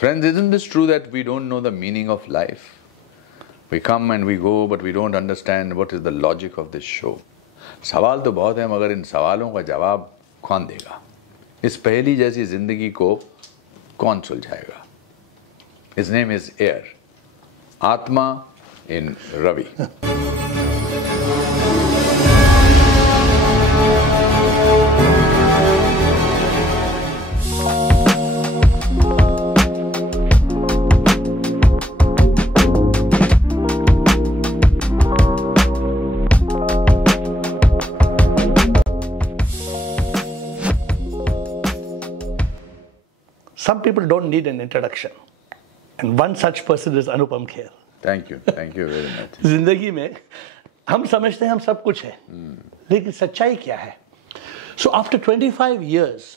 Friends, isn't this true that we don't know the meaning of life? We come and we go, but we don't understand what is the logic of this show. सवाल तो बहुत है, मगर इन सवालों का जवाब कौन देगा? इस पहेली जैसी जिंदगी को कौन सुलझाएगा? His name is Air. Atma in Ravi. Some people don't need an introduction, and one such person is Anupam Kher. Thank you very much. जिंदगी में हम समझते हैं हम सब कुछ है, लेकिन सच्चाई क्या है? So after 25 years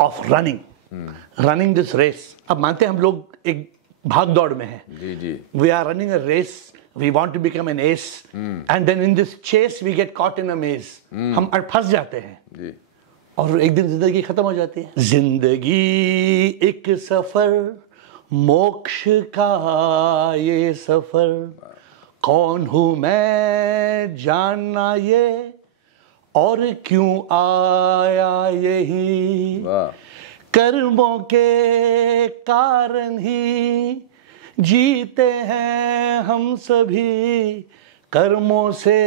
of running this race, अब मानते हैं हम लोग एक भाग दौड़ में हैं. जी. We are running a race. We want to become an ace, and then in this chase we get caught in a maze. हम फंस जाते हैं. जी. और एक दिन जिंदगी खत्म हो जाती है. जिंदगी एक सफर, मोक्ष का ये सफर, कौन हूं मैं जानना ये, और क्यों आया यही, कर्मों के कारण ही जीते हैं हम सभी, कर्मों से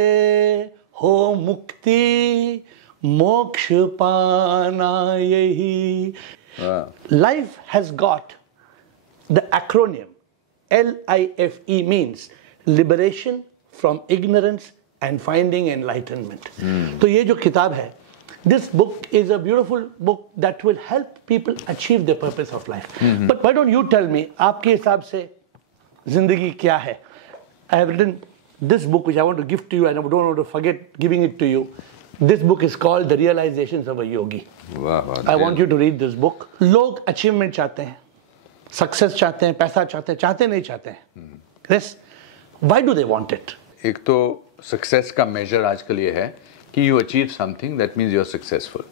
हो मुक्ति, मोक्ष पाना यही. Life has got the acronym LIFE, means liberation from ignorance and finding enlightenment. तो ये जो किताब है, this book is a beautiful book that will help people achieve the purpose of life. But why don't you tell me, आपके हिसाब से जिंदगी क्या है? I have written this book which I want to give to you, and I don't want to forget giving it to you. This book is called The Realizations of a Yogi. I want you to read this book. लोग achievement चाहते हैं, success चाहते हैं, पैसा चाहते नहीं चाहते हैं. Yes. Why do they want it? एक तो success का measure आजकल ये है कि you achieve something, that means you are successful.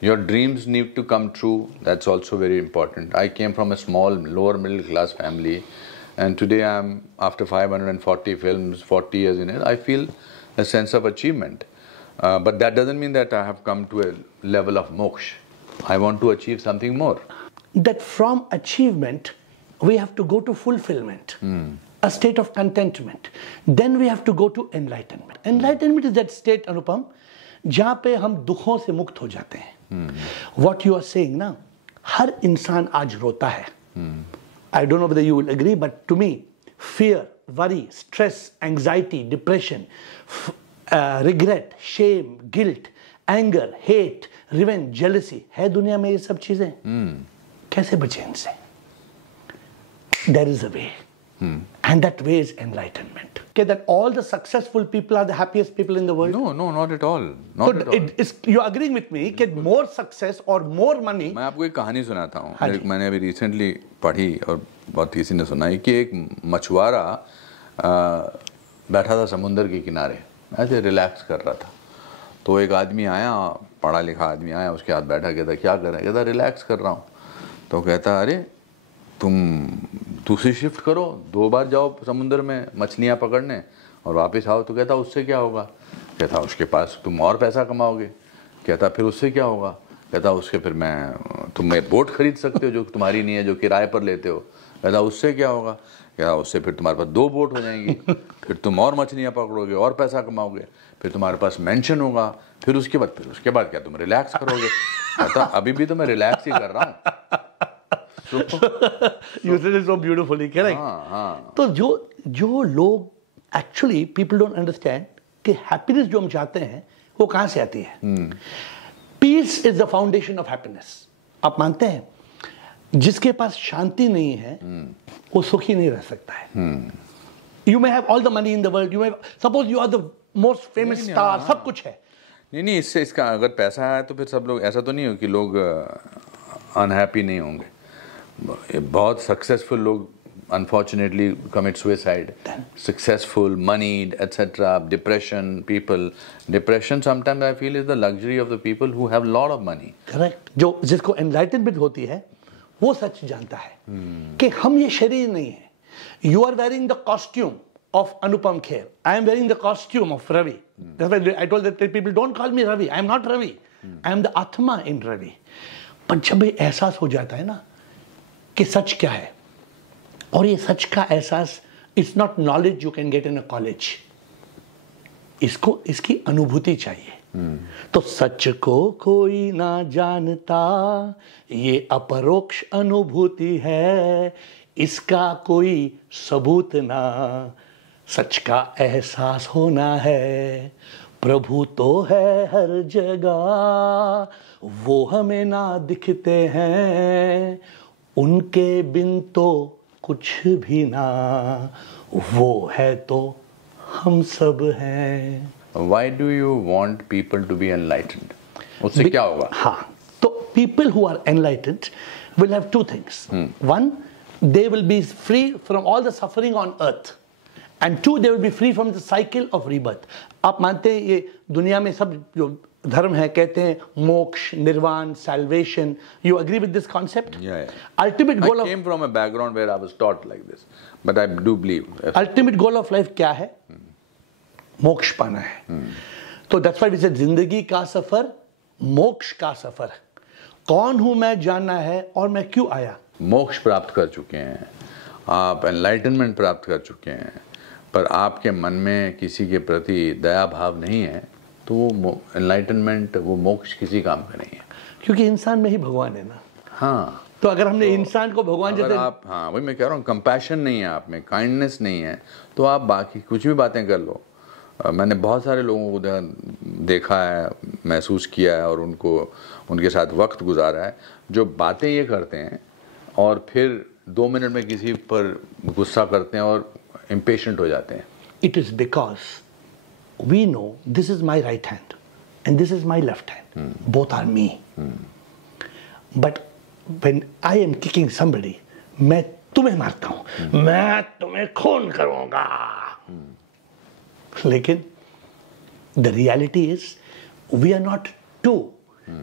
Your dreams need to come true. That's also very important. I came from a small, lower middle class family, and today I am, after 540 films, 40 years in it, I feel a sense of achievement. But that doesn't mean that I have come to a level of moksha. I want to achieve something more. That from achievement, we have to go to fulfillment, a state of contentment. Then we have to go to enlightenment. Enlightenment is that state, Anupam, जहाँ पे हम दुखों से मुक्त हो जाते हैं. What you are saying ना, हर इंसान आज रोता है. I don't know whether you will agree, but to me, fear, worry, stress, anxiety, depression, regret, shame, guilt, anger, hate, revenge, jealousy, है दुनिया में ये सब चीजें. कैसे बचे इनसे? There is a way, and that way is enlightenment. Okay, that all the successful people are the happiest people in the world? No, not at all. Not at all. You are agreeing with me that more success or more money? मैं आपको एक कहानी सुनाता हूँ. मैंने अभी recently पढ़ी और बहुत किसी ने सुनाई कि एक मछुआरा बैठा था समुंदर के किनारे, ऐसे रिलैक्स कर रहा था. तो एक आदमी आया, पढ़ा लिखा आदमी आया, उसके हाथ बैठा, कहता क्या कर रहा है? कहता रिलैक्स कर रहा हूँ. तो कहता अरे तुम दूसरी शिफ्ट करो, 2 बार जाओ समुंदर में मछलियाँ पकड़ने और वापस आओ. तो कहता उससे क्या होगा? कहता उसके पास तुम और पैसा कमाओगे. कहता फिर उससे क्या होगा? कहता उसके फिर तुम बोट खरीद सकते हो जो तुम्हारी नहीं है, जो किराए पर लेते हो. कहता उससे क्या होगा? कहता उससे फिर तुम्हारे पास 2 बोट हो जाएंगी, फिर तुम और मछलियाँ पकड़ोगे और पैसा कमाओगे, फिर तुम्हारे पास मेंशन होगा, फिर उसके बाद क्या तुम रिलैक्स करोगे? कहता अभी भी तो मैं रिलैक्स ही कर रहा हूँ. You said it so beautifully, correct? तो जो लोग actually people don't understand कि happiness जो हम चाहते हैं वो कहाँ से आती है? Peace is the foundation of happiness. आप मानते हैं? जिसके पास शांति नहीं है वो सुखी नहीं रह सकता है. You may have all the money in the world. Suppose you are the most famous star. सब कुछ है. नहीं इसका अगर पैसा है तो फिर सब लोग, ऐसा तो नहीं हो कि लोग अनहैप्पी नहीं होंगे. बहुत सक्सेसफुल लोग unfortunately commit suicide. Successful, moneyed, etc. Depression sometimes I feel is the luxury of the people who have lot of money. Correct. जिसको enlightenment होती है वो सच जानता है कि हम ये शरीर नहीं है. You are wearing the costume of Anupam Kher. I am wearing the costume of Ravi. That's why I told that people don't call me Ravi. I am not Ravi. I am the Atma in Ravi. पर जब ये एहसास हो जाता है ना कि सच क्या है, और ये सच का एहसास it's not knowledge you can get in a college, इसको इसकी अनुभूति चाहिए. तो सच को कोई ना जानता, ये अपरोक्ष अनुभूति है, इसका कोई सबूत ना, सच का एहसास होना है. प्रभु तो है हर जगह, वो हमें ना दिखते हैं, उनके बिन तो कुछ भी ना, वो है तो हम सब हैं. Why do you want people to be enlightened? उससे क्या होगा? हाँ, तो people who are enlightened will have two things. One, they will be free from all the suffering on earth. And two, they will be free from the cycle of rebirth. आप मानते हैं ये दुनिया में सब जो धर्म है कहते हैं मोक्ष, निर्वाण, salvation. You agree with this concept? Yeah. Ultimate goal I came from a background where I was taught like this, but I do believe. Ultimate goal of life क्या है? मोक्ष पाना है. तो that's why we said जिंदगी का सफर मोक्ष का सफर. कौन हूं मैं जानना है और मैं क्यों आया. मोक्ष प्राप्त कर चुके हैं आप, एनलाइटनमेंट प्राप्त कर चुके हैं, पर आपके मन में किसी के प्रति दया भाव नहीं है, तो वो एनलाइटनमेंट, वो मोक्ष किसी काम का नहीं है. क्योंकि इंसान में ही भगवान है ना. हाँ, तो अगर हमने इंसान को भगवान जैसे आप, हाँ वही मैं कह रहा हूँ, कंपैशन नहीं है आप में, काइंडनेस नहीं है, तो आप बाकी कुछ भी बातें कर लो. मैंने बहुत सारे लोगों को देखा है, महसूस किया है और उनके साथ वक्त गुजारा है, जो बातें ये करते हैं और फिर 2 मिनट में किसी पर गुस्सा करते हैं और इम्पेशेंट हो जाते हैं. It is because we know this is my right hand and this is my left hand, both are me. But when I am kicking somebody, मैं तुम्हें मारता हूं, मैं तुम्हें खून करूंगा. लेकिन the reality is we are not two.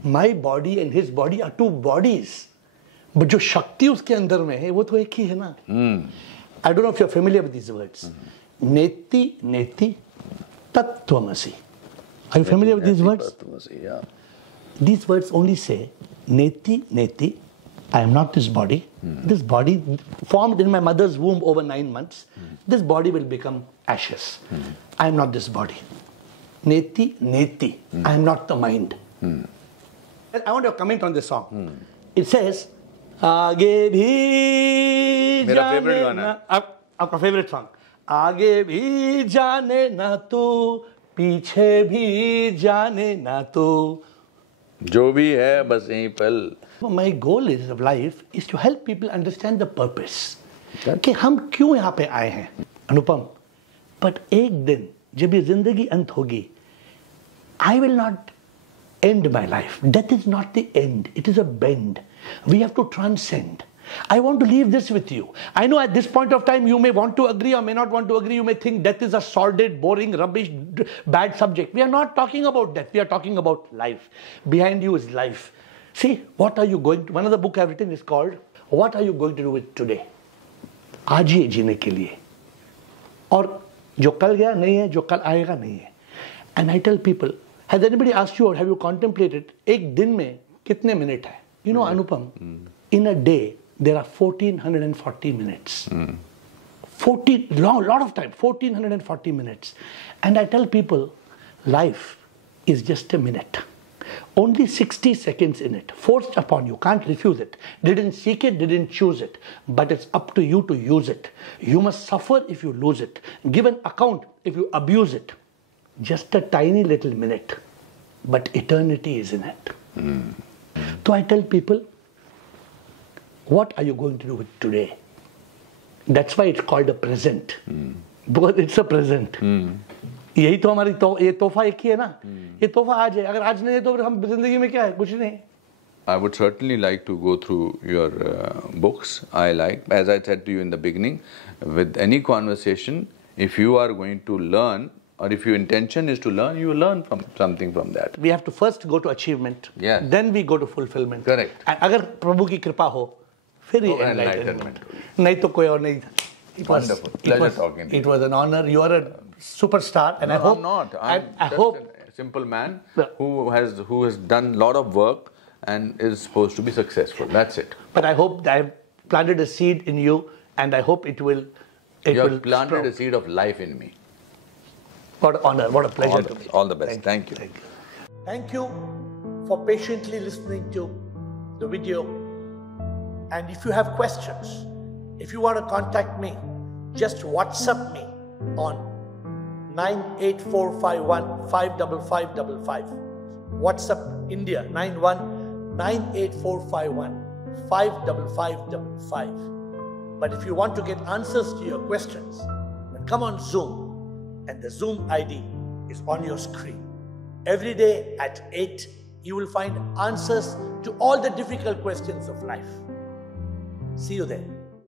My body and his body are two bodies, but जो शक्ति उसके अंदर में है वो तो एक ही है ना. I don't know if you are familiar with these words. Neti neti tattvamasi. Are you familiar with these words? These words only say neti neti, I am not this body. This body formed in my mother's womb over 9 months. This body will become ashes. I am not this body. Neti neti, I am not the mind. I want to comment on this song. It says आगे भी मेरा जाने favorite गाना ना, आपका favourite song. आगे भी जाने ना तू, पीछे भी जाने ना तू, जो भी है बस यहीं पल. My goal is of life is to help people understand the purpose. कि हम क्यों यहाँ पे आए हैं. अनुपम, बट एक दिन जब ये जिंदगी अंत होगी, I will not end my life. Death is not the end. It is a bend. We have to transcend. I want to leave this with you. I know at this point of time you may want to agree or may not want to agree. You may think death is a sordid, boring, rubbish, bad subject. We are not talking about death. We are talking about life. Behind you is life. See, what are you going to... One of the book I've written is called, What are you going to do with today? आज ही जीने के लिए. और जो कल गया नहीं है, जो कल आएगा नहीं है. And I tell people, has anybody asked you or have you contemplated, एक दिन में कितने मिनट है? You know, Anupam, in a day, there are 1440 minutes. lot of time, 1440 minutes. And I tell people, life is just a minute. Only 60 seconds in it, forced upon you, can't refuse it. Didn't seek it, didn't choose it. But it's up to you to use it. You must suffer if you lose it. Give an account if you abuse it. Just a tiny little minute. But eternity is in it. So I tell people, what are you going to do with today? That's why it's called a present. Because it's a present. यही तो हमारी ये तोहफा एक ही है ना. ये तोहफा आज है. अगर आज नहीं है तो फिर हम जिंदगी में क्या है? कुछ नहीं. I would certainly like to go through your books. I like, as I said to you in the beginning, with any conversation, if you are going to learn, or if your intention is to learn, you learn from something from that. We have to first go to achievement. Yes. Then we go to fulfillment. Correct. And अगर प्रभु की कृपा हो very Oh, enlightenment. नहीं तो कोई और नहीं था. Wonderful. Pleasure talking to you. It was an honor. You are a superstar, and I hope. I'm not. I'm I just hope. a simple man Yeah. who has done a lot of work and is supposed to be successful. That's it. But I hope that I've planted a seed in you, and I hope it will. It You will have planted sprout. a seed of life in me. What an honor! What a pleasure to me. All the best. Thank you. Thank you. Thank you for patiently listening to the video. And if you have questions, if you want to contact me, just WhatsApp me on 98451 55555. WhatsApp India 919845155555. But if you want to get answers to your questions, then come on Zoom, and the Zoom ID is on your screen. Every day at 8, you will find answers to all the difficult questions of life. See you there.